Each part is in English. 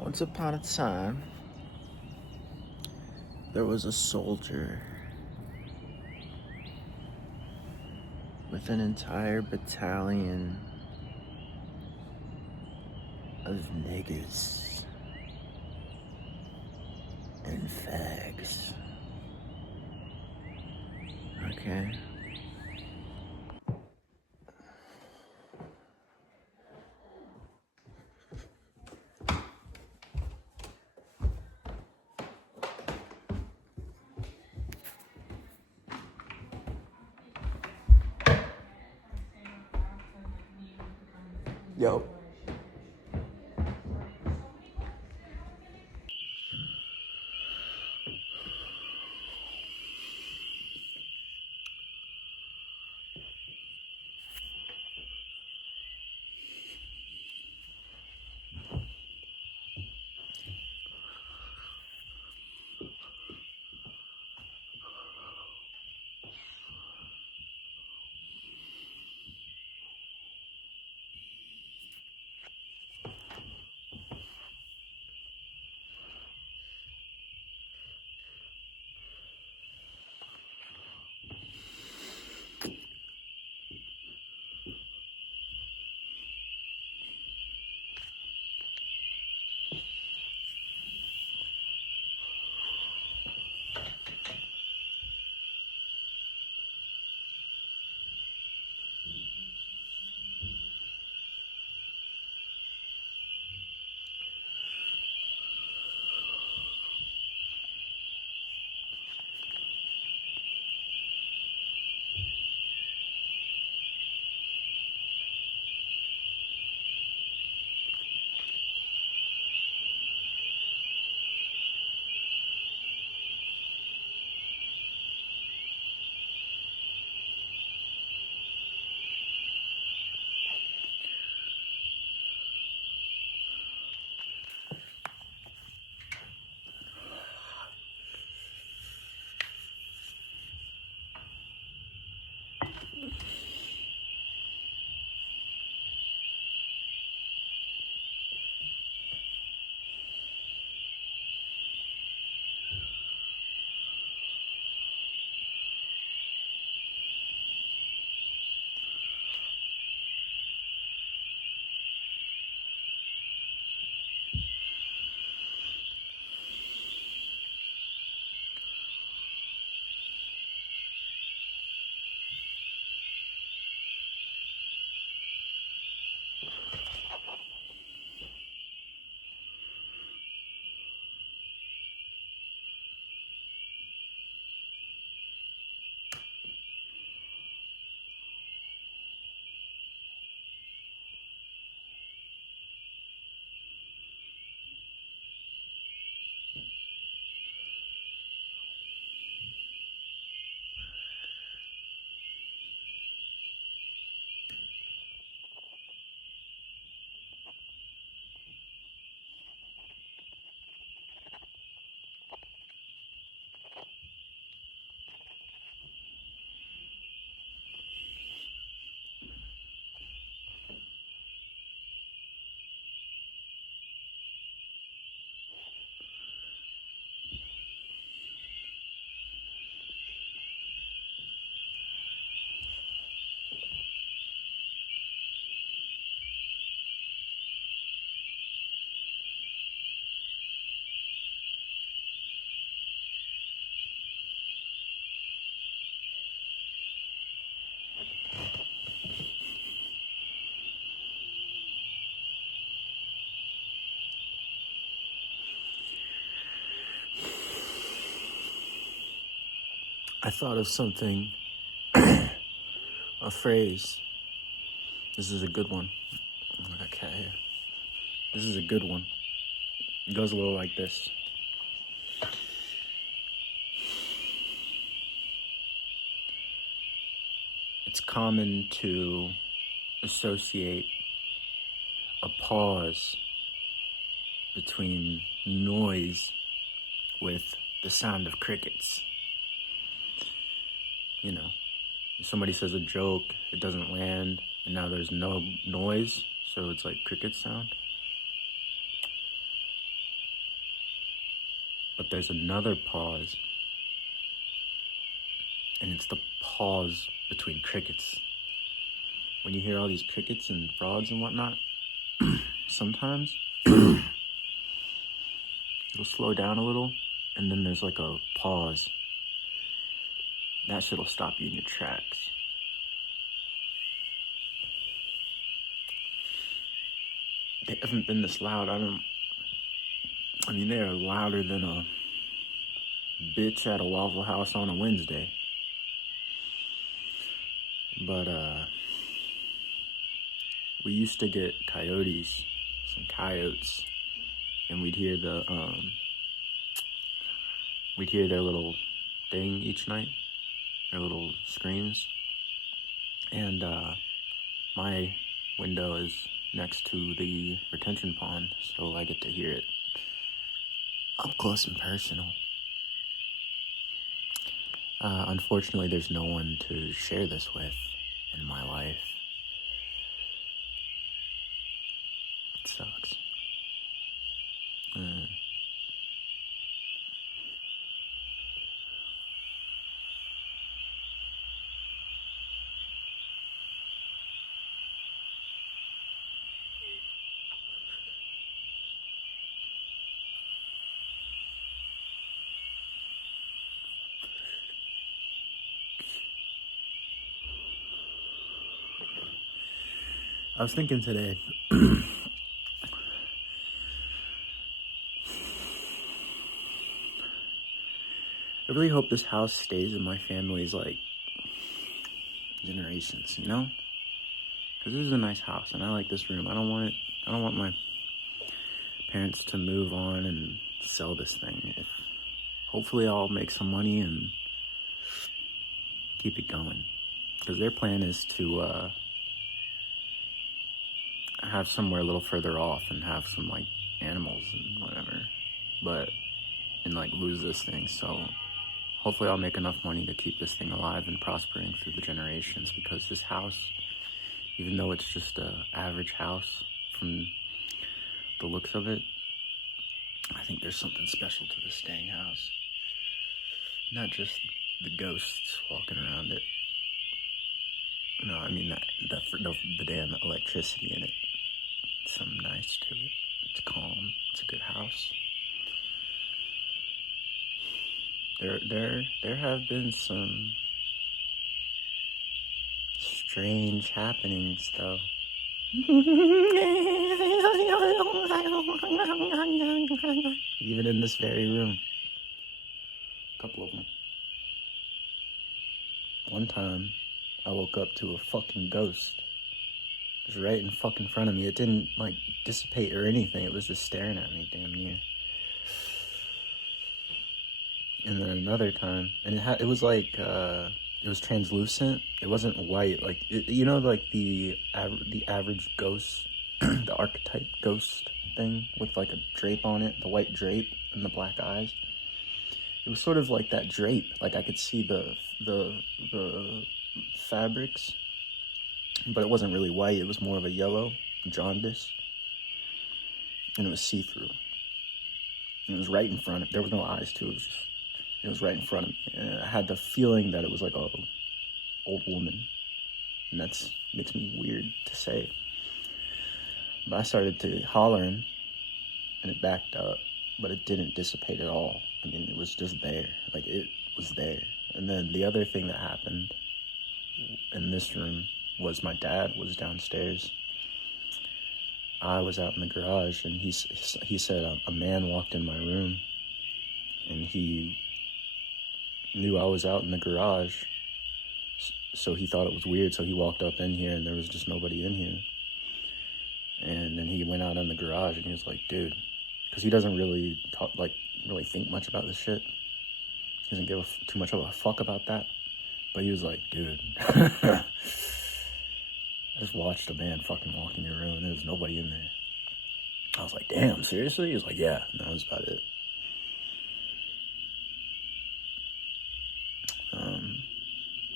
Once upon a time, there was a soldier with an entire battalion of niggas and fags. Okay? Yo. I thought of something, a phrase. This is a good one. Okay. This is a good one. It goes a little like this. It's common to associate a pause between noise with the sound of crickets. You know, somebody says a joke, it doesn't land, and now there's no noise, so it's like cricket sound. But there's another pause, and it's the pause between crickets. When you hear all these crickets and frogs and whatnot, sometimes it'll slow down a little, and then there's like a pause. That shit'll stop you in your tracks. They haven't been this loud. I mean, they're louder than a bitch at a Waffle House on a Wednesday. But, we used to get some coyotes, and we'd hear their little thing each night, their little screams. And, my window is next to the retention pond, so I get to hear it up close and personal. Unfortunately, there's no one to share this with in my life. It sucks. I was thinking today, I really hope this house stays in my family's, like, generations, you know? Because this is a nice house, and I like this room. I don't want my parents to move on and sell this thing. Hopefully I'll make some money and keep it going. Because their plan is to, have somewhere a little further off and have some, like, animals and whatever, and like lose this thing. So hopefully I'll make enough money to keep this thing alive and prospering through the generations, because this house, even though it's just a average house from the looks of it, I think there's something special to this dang house. Not just the ghosts walking around it. No, I mean the damn electricity in it. Something nice to it. It's calm. It's a good house. There have been some strange happenings, though. Even in this very room. A couple of them. One time, I woke up to a fucking ghost. It was right in fucking front of me. It didn't, like, dissipate or anything. It was just staring at me damn near. And then another time, and it was like, it was translucent. It wasn't white. Like, you know, like the average ghost, the archetype ghost thing with like a drape on it, the white drape and the black eyes. It was sort of like that drape. Like I could see the fabrics, but it wasn't really white. It was more of a yellow, jaundice, and it was see-through. And it was right in front of. There was no eyes too. It was right in front of me, and I had the feeling that it was like a old woman, and that's makes me weird to say. But I started to hollering, and it backed up, but it didn't dissipate at all. I mean, it was just there, like it was there. And then the other thing that happened in this room was my dad was downstairs. I was out in the garage, and he said a man walked in my room, and he knew I was out in the garage, so he thought it was weird, so he walked up in here, and there was just nobody in here. And then he went out in the garage, and he was like, dude, because he doesn't really really think much about this shit. He doesn't give too much of a fuck about that. But he was like, dude, I just watched a man fucking walk in your room, and there was nobody in there. I was like, damn, seriously? He was like, yeah, and that was about it.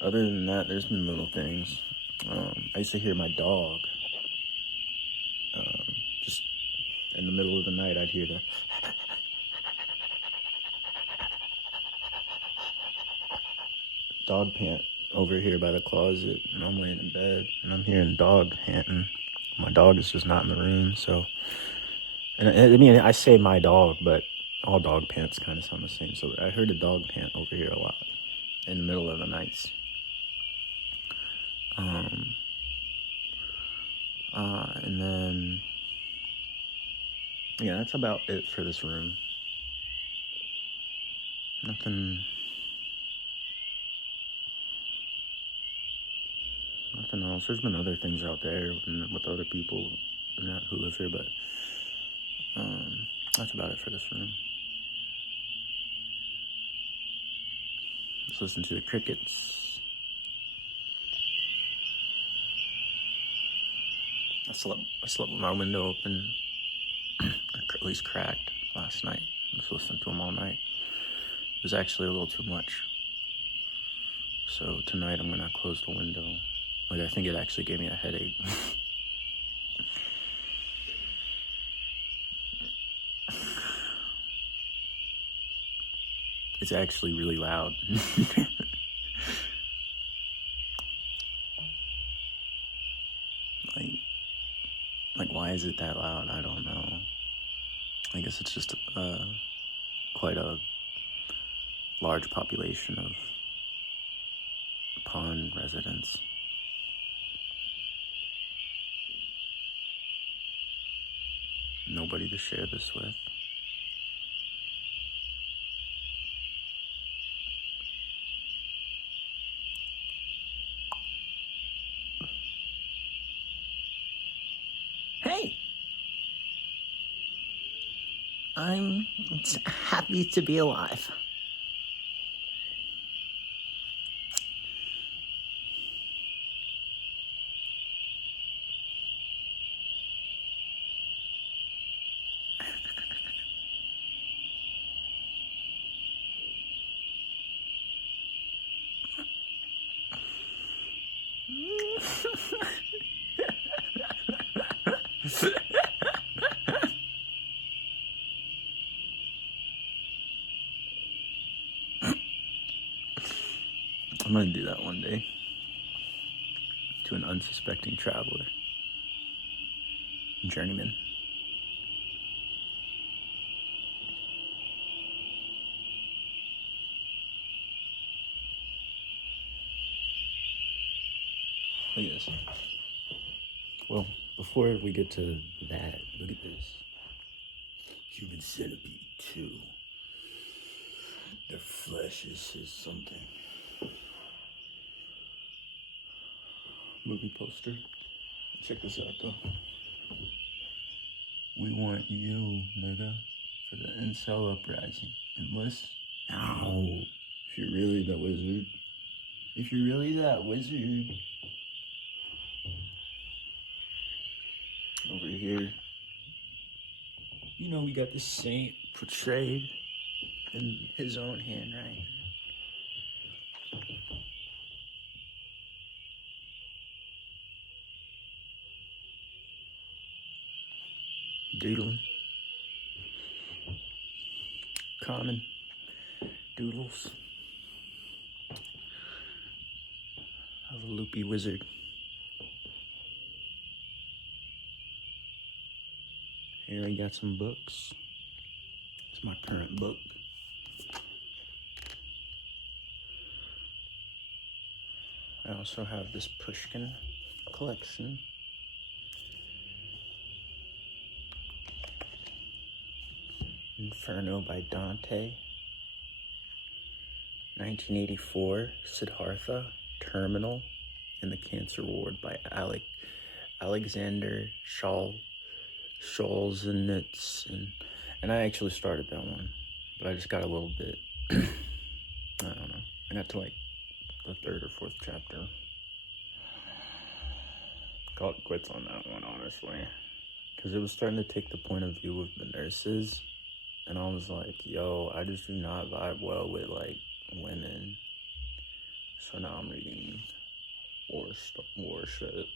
Other than that, there's been little things. I used to hear my dog. Just in the middle of the night, I'd hear the dog pant over here by the closet, and I'm laying in bed, and I'm hearing dog panting. My dog is just not in the room, so... And I mean, I say my dog, but all dog pants kind of sound the same. So I heard a dog pant over here a lot in the middle of the nights. And then... Yeah, that's about it for this room. Nothing else. There's been other things out there with other people who live here, but that's about it for this room. Let's listen to the crickets. I slept with my window open, or at least cracked, last night. I was listening to them all night. It was actually a little too much. So tonight I'm gonna close the window. Like, I think it actually gave me a headache. It's actually really loud. Like, why is it that loud? I don't know. I guess it's just quite a large population of pond residents. Nobody to share this with. Hey! I'm happy to be alive. I'm gonna do that one day to an unsuspecting traveler, journeyman. Look at this. Well, before we get to that, look at this. Human Centipede 2. Their flesh is something. Movie poster. Check this out, though. We want you, nigga, for the incel uprising. Enlist now. If you're really that wizard. If you're really that wizard. Over here, you know, we got the saint portrayed in his own handwriting. Doodling. Common doodles of a loopy wizard. Here I got some books. It's my current book. I also have this Pushkin collection. Inferno by Dante. 1984, Siddhartha, Terminal, and the Cancer Ward by Alexander Solzhenitsyn. And I actually started that one, but I just got a little bit, I don't know. I got to like the third or fourth chapter. Called it quits on that one, honestly. Because it was starting to take the point of view of the nurses. And I was like, yo, I just do not vibe well with, like, women. So now I'm reading war shit,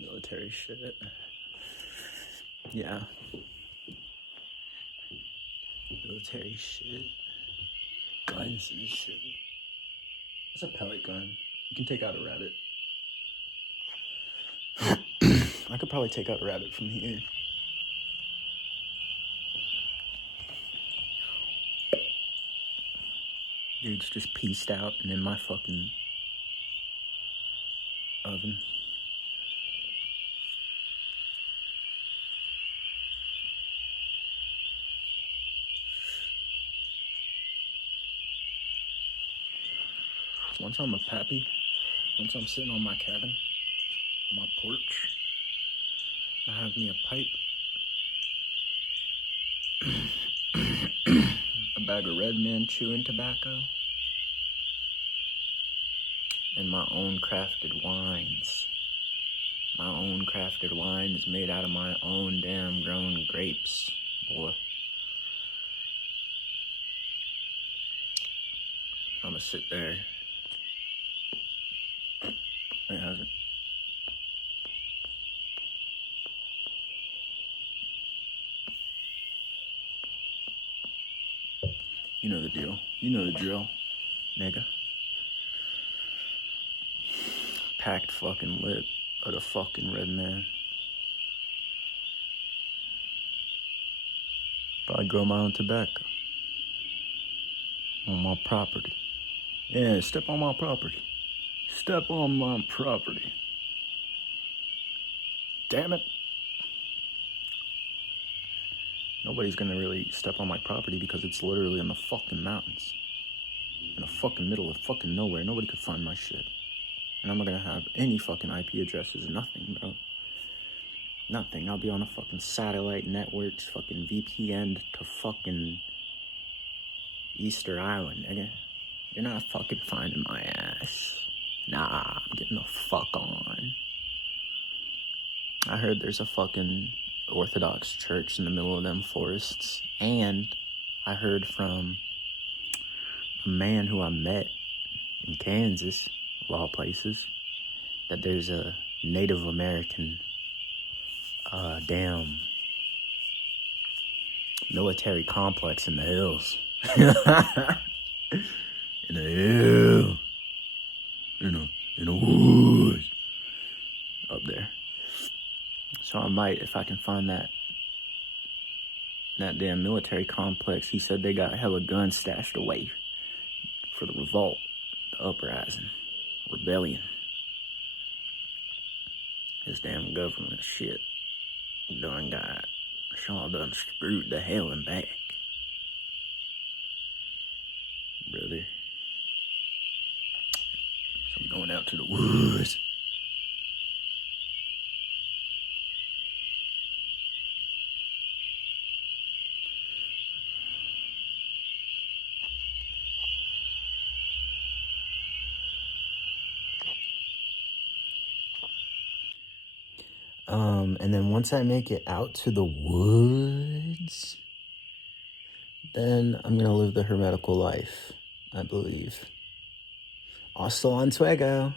military shit. Yeah. Military shit. Guns and shit. It's a pellet gun. You can take out a rabbit. I could probably take out a rabbit from here. Dude's just pieced out and in my fucking oven. Once I'm a pappy, once I'm sitting on my cabin, on my porch, I have me a pipe, a bag of Red Man chewing tobacco, and my own crafted wines. My own crafted wine is made out of my own damn grown grapes, boy. I'm gonna sit there. It hasn't. You know the deal. You know the drill, nigga. Packed fucking lip of the fucking Red Man. But I grow my own tobacco on my property. Yeah, step on my property. Step on my property. Damn it. Nobody's gonna really step on my property because it's literally in the fucking mountains. In the fucking middle of fucking nowhere. Nobody could find my shit. And I'm not gonna have any fucking IP addresses. Nothing, bro. Nothing. I'll be on a fucking satellite networks, fucking VPN to fucking Easter Island, nigga. You're not fucking finding my ass. Nah, I'm getting the fuck on. I heard there's a fucking Orthodox church in the middle of them forests. And I heard from a man who I met in Kansas, of all places, that there's a Native American damn military complex in the hills. In the hill. In the woods. Up there. So I might, if I can find that damn military complex. He said they got hella guns stashed away for the revolt, the uprising, rebellion. His damn government shit done got Shaw done screwed the hell and back. Brother. So we going out to the woods. And then once I make it out to the woods, then I'm gonna live the hermetical life, I believe. Hasta luego.